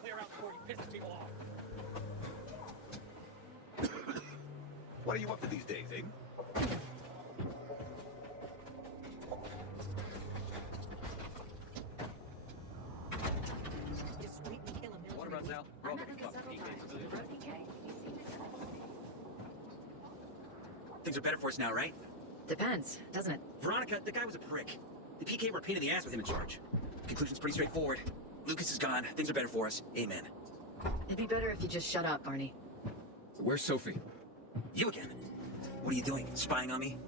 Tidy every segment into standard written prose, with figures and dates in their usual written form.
clear out before he pisses people off. What are you up to these days, Aiden? Water runs out. We're all getting fucked. Things are better for us now, right? Depends, doesn't it? Veronica, the guy was a prick. The PK were a pain in the ass with him in charge. Conclusion's pretty straightforward. Lucas is gone. Things are better for us. Amen. It'd be better if you just shut up, Barney. Where's Sophie? You again? What are you doing? Spying on me?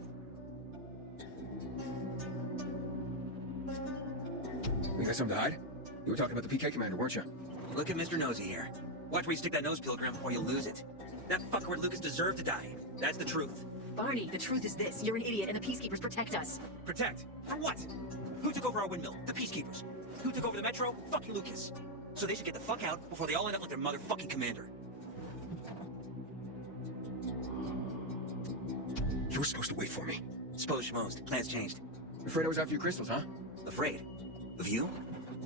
You got something to hide? You were talking about the PK commander, weren't you? Look at Mr. Nosy here. Watch where you stick that nose, Pilgrim, or you'll lose it. That fuckward Lucas deserved to die. That's the truth. Barney, the truth is this. You're an idiot, and the Peacekeepers protect us. Protect? For what? Who took over our windmill? The Peacekeepers. Who took over the Metro? Fucking Lucas. So they should get the fuck out before they all end up like their motherfucking commander. You were supposed to wait for me. Suppose schmost. Plans changed. Afraid I was after your crystals, huh? Afraid? Of you?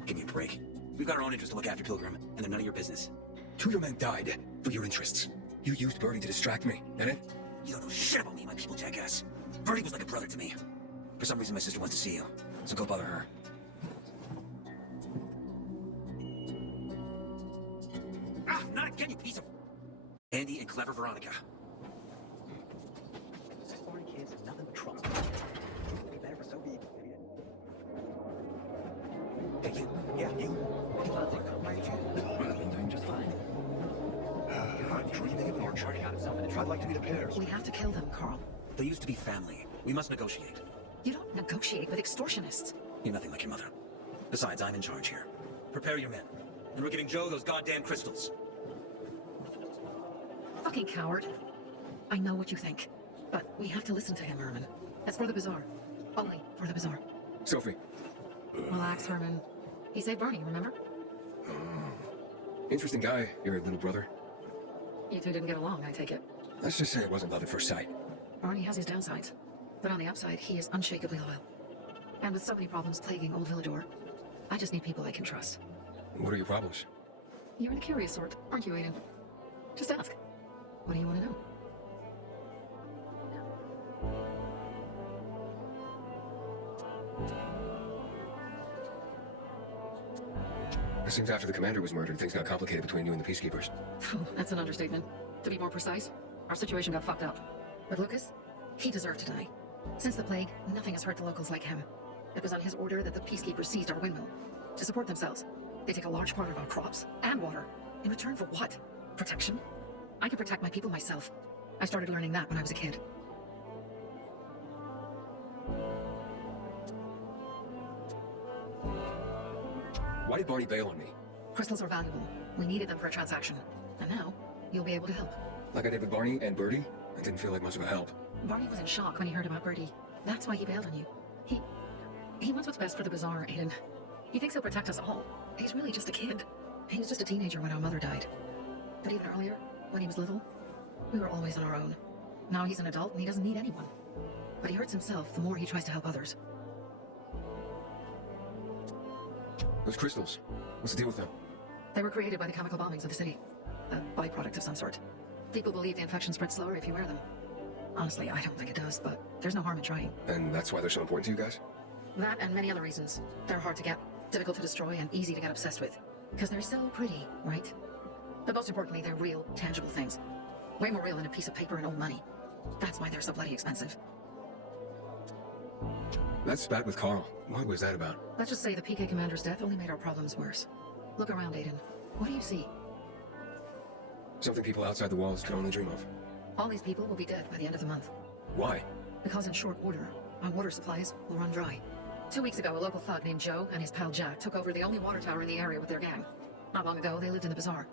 Give me a break. We've got our own interests to look after, Pilgrim, and they're none of your business. 2 of your men died for your interests. You used Bernie to distract me, and it? You don't know shit about me, my people, jackass. Bernie was like a brother to me. For some reason, my sister wants to see you, so go bother her. Ah, not again, you piece of... Andy and clever Veronica. This foreign kid's nothing but trouble. It'd be better for Sophie. Hey, you. Yeah, you. I'm doing just fine. I'm dreaming of an orchard. I'd like to meet a pair. We have to kill them, Carl. They used to be family. We must negotiate. You don't negotiate with extortionists. You're nothing like your mother. Besides, I'm in charge here. Prepare your men. And we're giving Joe those goddamn crystals. Fucking coward. I know what you think. But we have to listen to him, Herman. That's for the bazaar. Only for the bazaar. Sophie. Relax, Herman. He saved Barney, remember? Interesting guy, your little brother. You two didn't get along, I take it. Let's just say it wasn't love at first sight. Barney has his downsides. But on the upside, he is unshakably loyal. And with so many problems plaguing old Villador, I just need people I can trust. What are your problems? You're the curious sort, aren't you, Aiden? Just ask. What do you want to know? It seems after the commander was murdered, things got complicated between you and the Peacekeepers. Oh, that's an understatement. To be more precise, our situation got fucked up. But Lucas, he deserved to die. Since the plague, nothing has hurt the locals like him. It was on his order that the Peacekeepers seized our windmill. To support themselves, they take a large part of our crops and water. In return for what? Protection? I could protect my people myself. I started learning that when I was a kid. Why did Barney bail on me? Crystals are valuable. We needed them for a transaction. And now, you'll be able to help. Like I did with Barney and Birdie? It didn't feel like much of a help. Barney was in shock when he heard about Birdie. That's why he bailed on you. He wants what's best for the bazaar, Aiden. He thinks he'll protect us all. He's really just a kid. He was just a teenager when our mother died. But even earlier, when he was little, we were always on our own. Now he's an adult and he doesn't need anyone. But he hurts himself the more he tries to help others. Those crystals, what's the deal with them? They were created by the chemical bombings of the city. A byproduct of some sort. People believe the infection spreads slower if you wear them. Honestly, I don't think it does, but there's no harm in trying. And that's why they're so important to you guys? That and many other reasons. They're hard to get, difficult to destroy, and easy to get obsessed with. Because they're so pretty, right? But most importantly, they're real, tangible things. Way more real than a piece of paper and old money. That's why they're so bloody expensive. That spat with Carl, what was that about? Let's just say the PK commander's death only made our problems worse. Look around, Aiden. What do you see? Something people outside the walls can only dream of. All these people will be dead by the end of the month. Why? Because in short order, our water supplies will run dry. 2 weeks ago, a local thug named Joe and his pal Jack took over the only water tower in the area with their gang. Not long ago, they lived in the bazaar.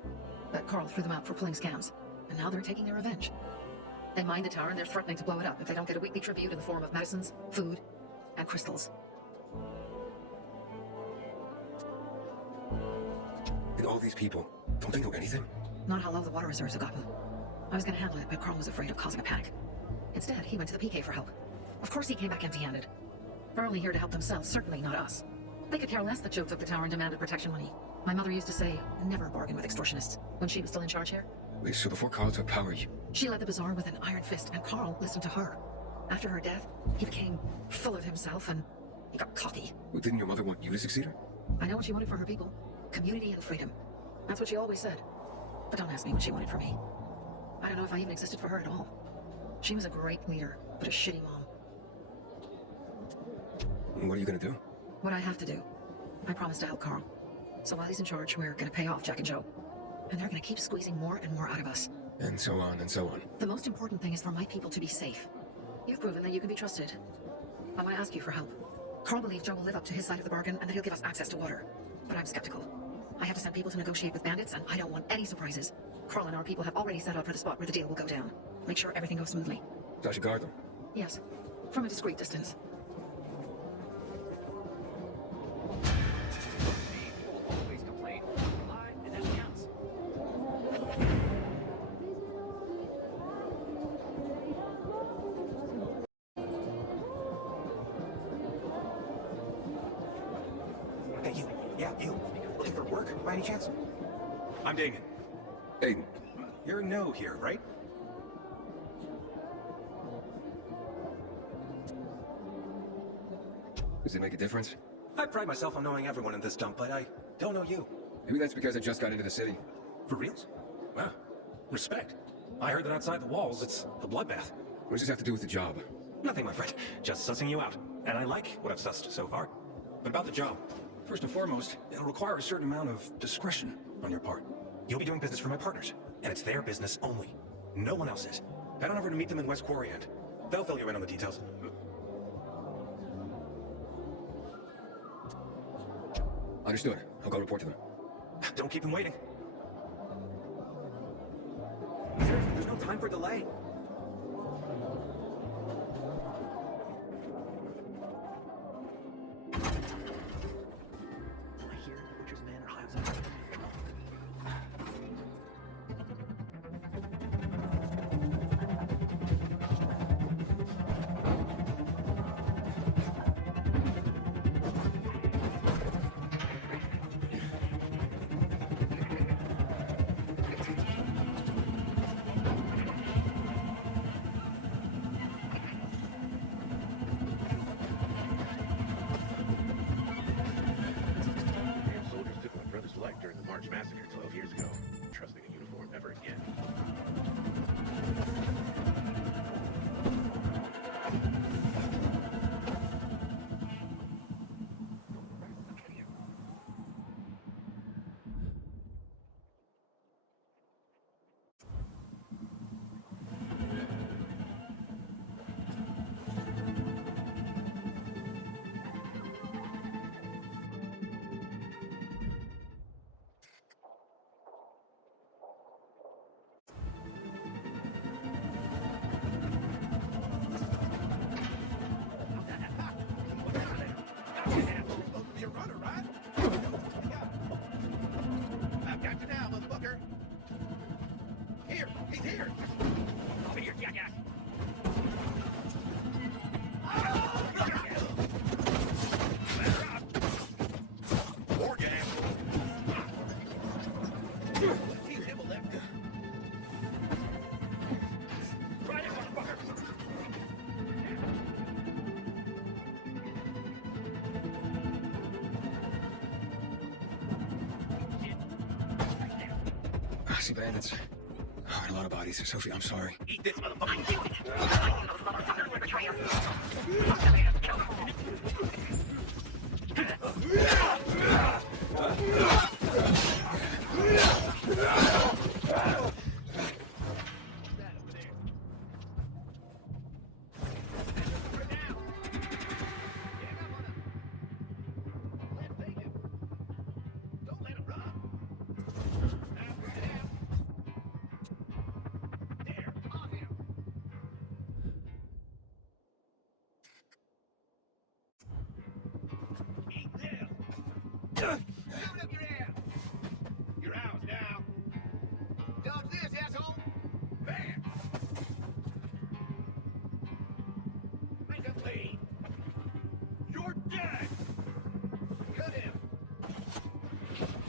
But Carl threw them out for pulling scams. And now they're taking their revenge. They mined the tower and they're threatening to blow it up if they don't get a weekly tribute in the form of medicines, food, and crystals. And all these people, don't they know anything? Not how low the water reserves have gotten. I was gonna handle it, but Carl was afraid of causing a panic. Instead, he went to the PK for help. Of course he came back empty-handed. They're only here to help themselves, certainly not us. They could care less that Joe took the tower and demanded protection money. My mother used to say, never bargain with extortionists, when she was still in charge here. Wait, so before Carl took power, you... She led the bazaar with an iron fist, and Carl listened to her. After her death, he became full of himself, and he got cocky. Well, didn't your mother want you to succeed her? I know what she wanted for her people. Community and freedom. That's what she always said. But don't ask me what she wanted for me. I don't know if I even existed for her at all. She was a great leader, but a shitty mom. What are you gonna do? What I have to do. I promised to help Carl. So while he's in charge, we're gonna pay off Jack and Joe. And they're gonna keep squeezing more and more out of us. And so on and so on. The most important thing is for my people to be safe. You've proven that you can be trusted. I want to ask you for help. Carl believes Joe will live up to his side of the bargain and that he'll give us access to water. But I'm skeptical. I have to send people to negotiate with bandits, and I don't want any surprises. Carl and our people have already set out for the spot where the deal will go down. Make sure everything goes smoothly. So I should guard them? Yes. From a discreet distance. People always complain. Lie, and that counts. Hey, you. Yeah, you. Looking for work, by any chance? I'm Damon. Aiden. You're no here, right? Does it make a difference? I pride myself on knowing everyone in this dump, but I don't know you. Maybe that's because I just got into the city. For reals? Wow. Respect. I heard that outside the walls, it's a bloodbath. What does this have to do with the job? Nothing, my friend. Just sussing you out. And I like what I've sussed so far. But about the job. First and foremost, it'll require a certain amount of discretion on your part. You'll be doing business for my partners, and it's their business only. No one else's. Head on over to meet them in West Quarry, and they'll fill you in on the details. Understood. I'll go report to them. Don't keep them waiting. Seriously, there's no time for delay. I hear the butcher's men are high on something. Soldiers took my brother's life during the March Massacre 12 years ago. Trusting a uniform ever again. I've got you now, motherfucker. Here, he's here. Over here, jackass. More gas. He's him a left. Try this, motherfucker. I see bandits. Oh, and a lot of bodies. Sophie, I'm sorry. Eat this, motherfucker. Don't let him run. There, on him. Eat this. Load up your ass. Your house now. Dodge this, asshole. Bam. Make a play. You're dead. Cut him.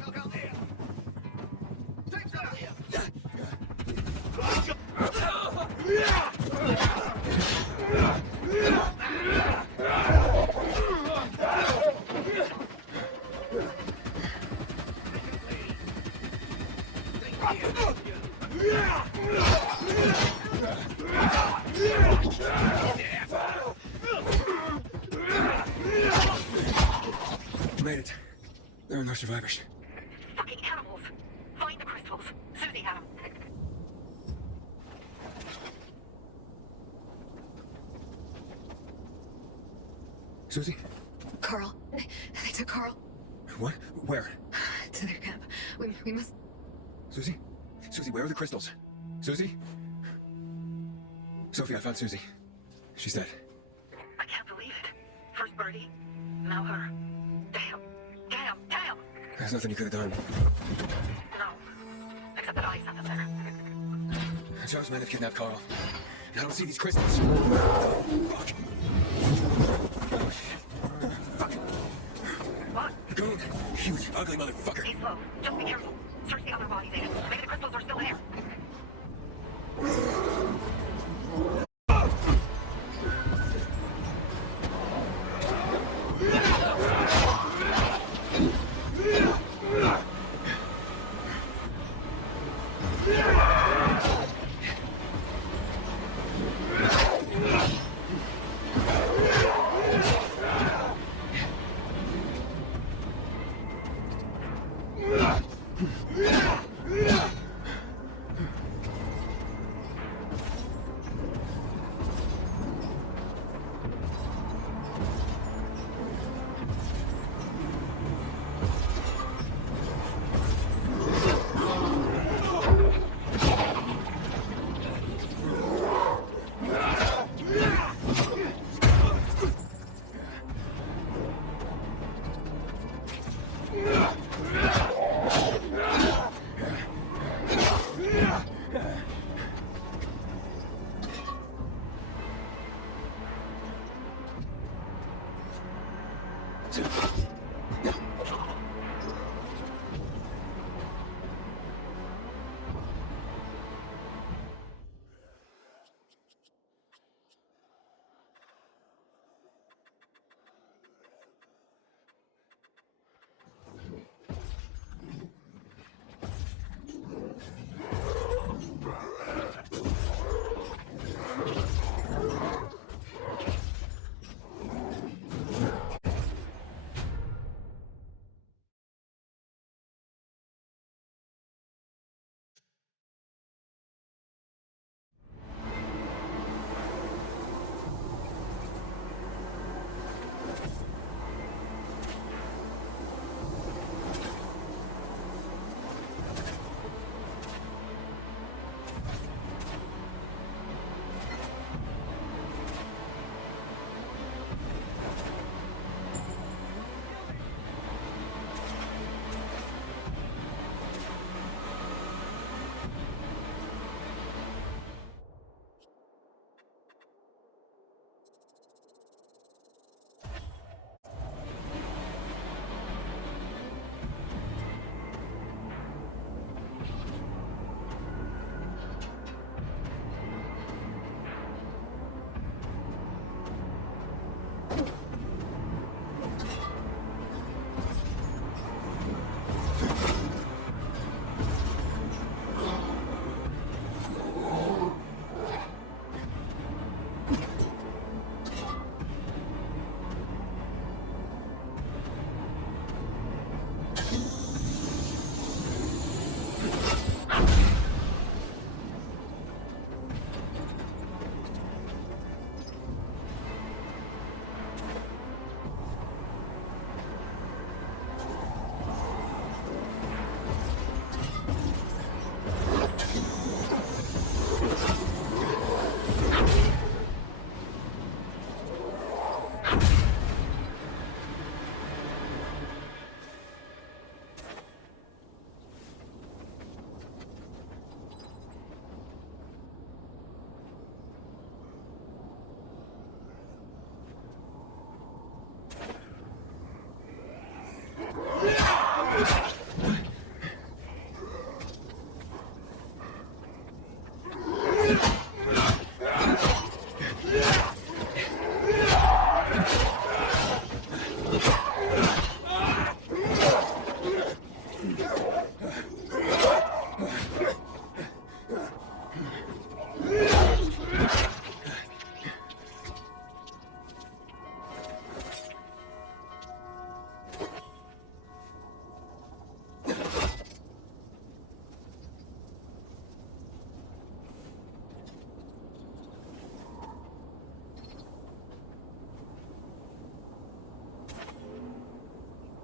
Knock out Made it. There are no survivors. Fucking animals. Find the crystals. Susie had them. Susie? Carl. They took Carl What? Where? to their camp. We must... Susie? Susie, where are the crystals? Susie? Sophie, I found Susie. She's dead. I can't believe it. First Birdie, now her. Damn. There's nothing you could have done. No. Except that I sent them there. Joe's men have kidnapped Carl. I don't see these crystals. Fuck. Fuck. What? Goon. Huge, ugly motherfucker. Stay slow. Just be careful. Search the other bodies, Aiden. Maybe the crystals are still there.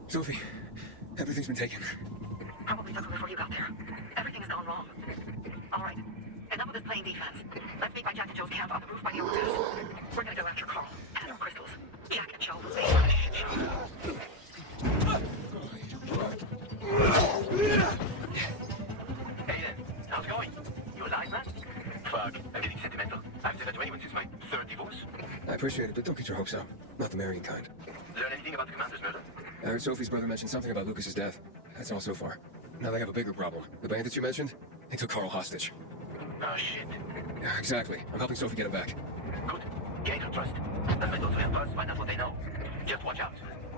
Sophie, everything's been taken. Probably took them before you got there. Everything has gone wrong. All right. Enough of this playing defense. Let's meet by Jack and Joe's camp on the roof by the overpass. We're gonna go after Carl. And more crystals. Jack and Joe will stay on a shit show. Aiden, how's it going? You alive, man? Fuck, I'm getting sentimental. I've said that to anyone since my third divorce. I appreciate it, but don't get your hopes up. Not the marrying kind. Learn anything about the commander's murder? I heard Sophie's brother mention something about Lucas's death. That's all so far. Now they have a bigger problem. The bandits you mentioned, they took Carl hostage. Oh, shit. Yeah, exactly. I'm helping Sophie get him back. Good. Gain her trust. That might also help us find out what they know. Just watch out.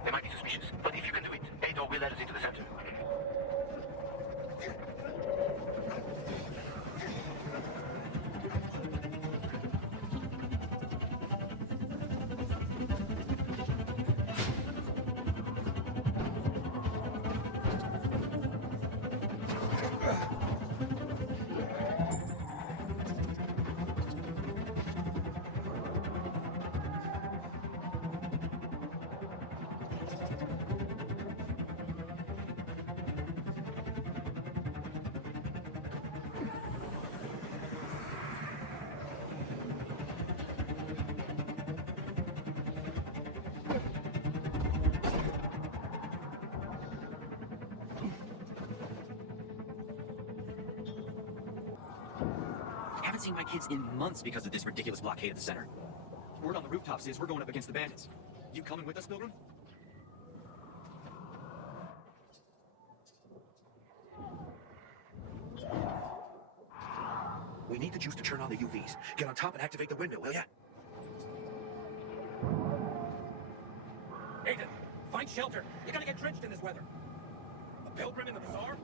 They might be suspicious, but if you can do it, Ado will let us into the center. Haven't seen my kids in months because of this ridiculous blockade of the center. Word on the rooftops is we're going up against the bandits. You coming with us, Pilgrim? We need the juice to turn on the UVs. Get on top and activate the window, will ya? Aiden, find shelter. You're gonna get drenched in this weather. A pilgrim in the bazaar?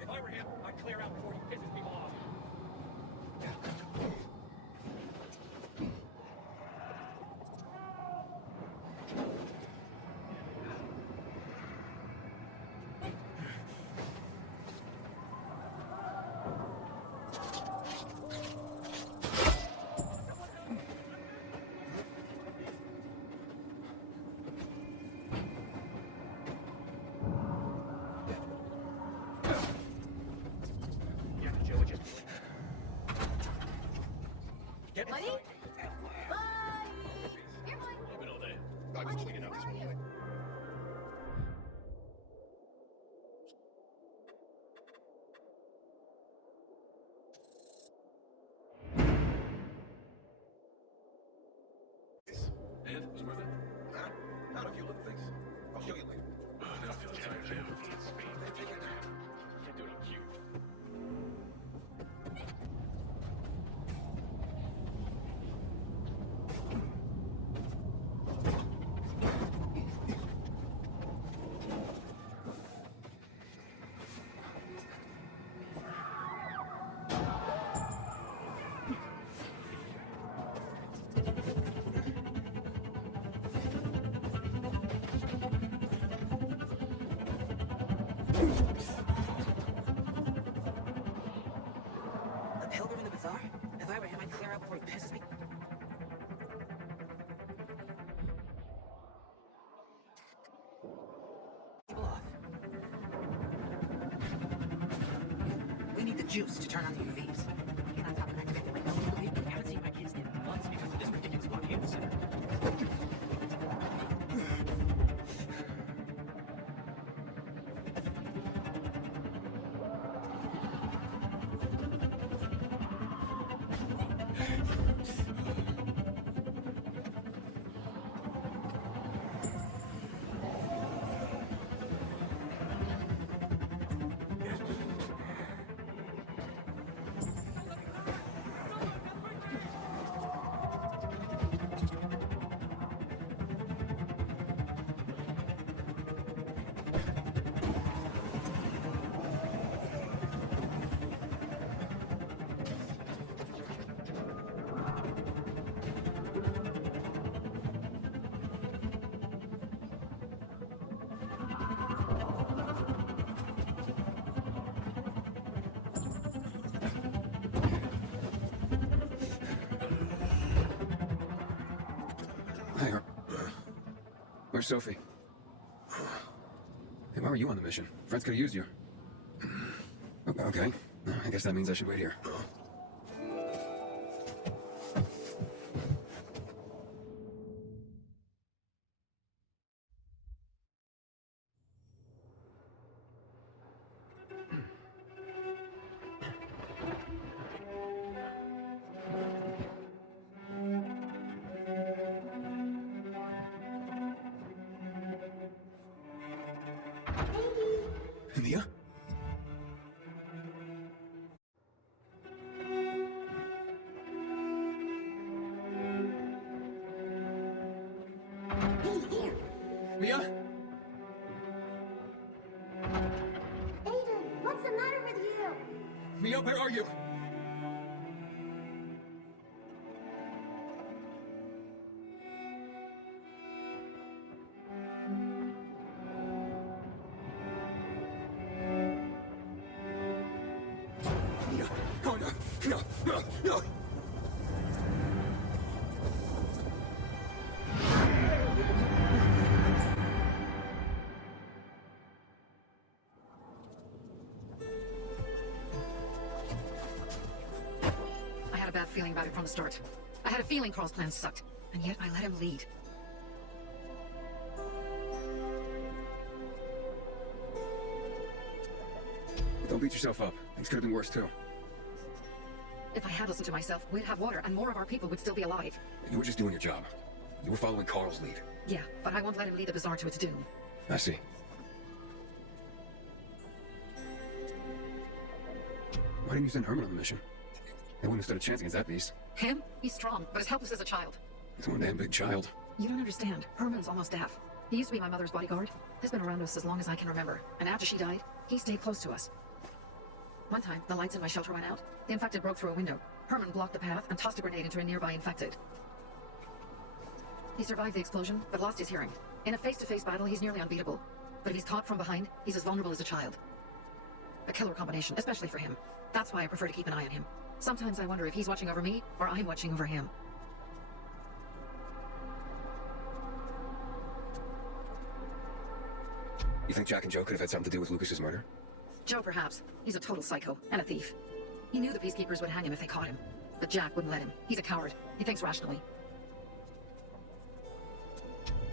If I were him, I'd clear out before he pisses people off. Get Buddy? inside. Here, boy. Been all day. I was cleaning out this morning. And it was worth it. Not if you look things. I'll show you later. Now I feel tired, man. Can't do it on cue. A pilgrim in the bazaar? If I were him, I'd clear out before he pisses me. People off. We need the juice to turn on the UVs. Get on top and activate the window. I haven't seen my kids in months because of this ridiculous blockade of the center. Where's Sophie? are you on the mission? Friends could have used you. Okay. I guess that means I should wait here. Mia? Mia? Aiden, what's the matter with you? Mia, where are you? Mia. Oh, no. No. No. No. I had a bad feeling about it from the start. I had a feeling Carl's plan sucked, and yet I let him lead. Don't beat yourself up. Things could have been worse, too. If I had listened to myself, we'd have water, and more of our people would still be alive. You were just doing your job. You were following Carl's lead. Yeah, but I won't let him lead the Bazaar to its doom. I see. Why didn't you send Herman on the mission? They wouldn't have stood a chance against that beast. Him? He's strong, but as helpless as a child. He's one damn big child. You don't understand. Herman's almost deaf. He used to be my mother's bodyguard. He's been around us as long as I can remember. And after she died, he stayed close to us. One time, the lights in my shelter went out. The infected broke through a window. Herman blocked the path and tossed a grenade into a nearby infected. He survived the explosion, but lost his hearing. In a face-to-face battle, he's nearly unbeatable. But if he's caught from behind, he's as vulnerable as a child. A killer combination, especially for him. That's why I prefer to keep an eye on him. Sometimes I wonder if he's watching over me, or I'm watching over him. You think Jack and Joe could have had something to do with Lucas's murder? Joe, perhaps. He's a total psycho, and a thief. He knew the peacekeepers would hang him if they caught him. But Jack wouldn't let him. He's a coward. He thinks rationally.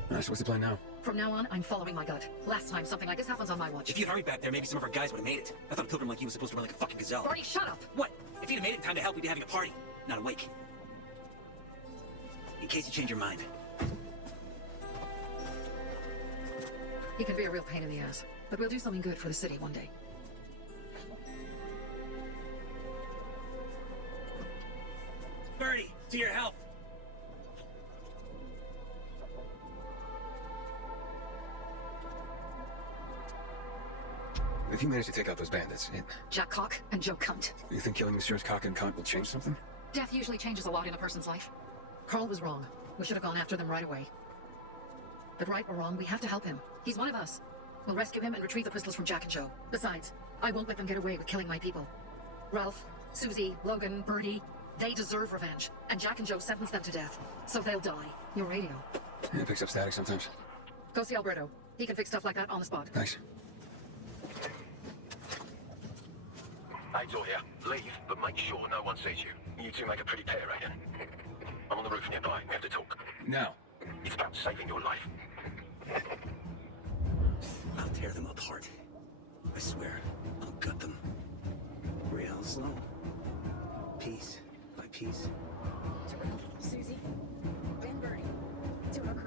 Alright, so what's the plan now? From now on, I'm following my gut. Last time something like this happens on my watch. If you'd hurried back there, maybe some of our guys would have made it. I thought a pilgrim like you was supposed to run like a fucking gazelle. Barney, shut up! What? If you'd have made it in time to help, we'd be having a party, not a wake. In case you change your mind. He can be a real pain in the ass. But we'll do something good for the city one day. Birdie, to your health. If you manage to take out those bandits, Jack Cock and Joe Cunt. you think killing Messieurs Cock and Cunt will change something? Death usually changes a lot in a person's life. Carl was wrong. We should have gone after them right away. But right or wrong, we have to help him. He's one of us. We'll rescue him and retrieve the crystals from Jack and Joe. Besides, I won't let them get away with killing my people. Ralph, Susie, Logan, Birdie, they deserve revenge. And Jack and Joe sentenced them to death. So they'll die. Your radio. Yeah, it picks up static sometimes. Go see Alberto. He can fix stuff like that on the spot. Thanks. Aid's all here. Leave, but make sure no one sees you. You two make a pretty pair, Aiden. I'm on the roof nearby. We have to talk. Now. It's about saving your life. I'll tear them apart. I swear, I'll gut them. Real slow. Piece by piece. To Ralph, Susie, and Bernie. To our crew.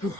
Whew.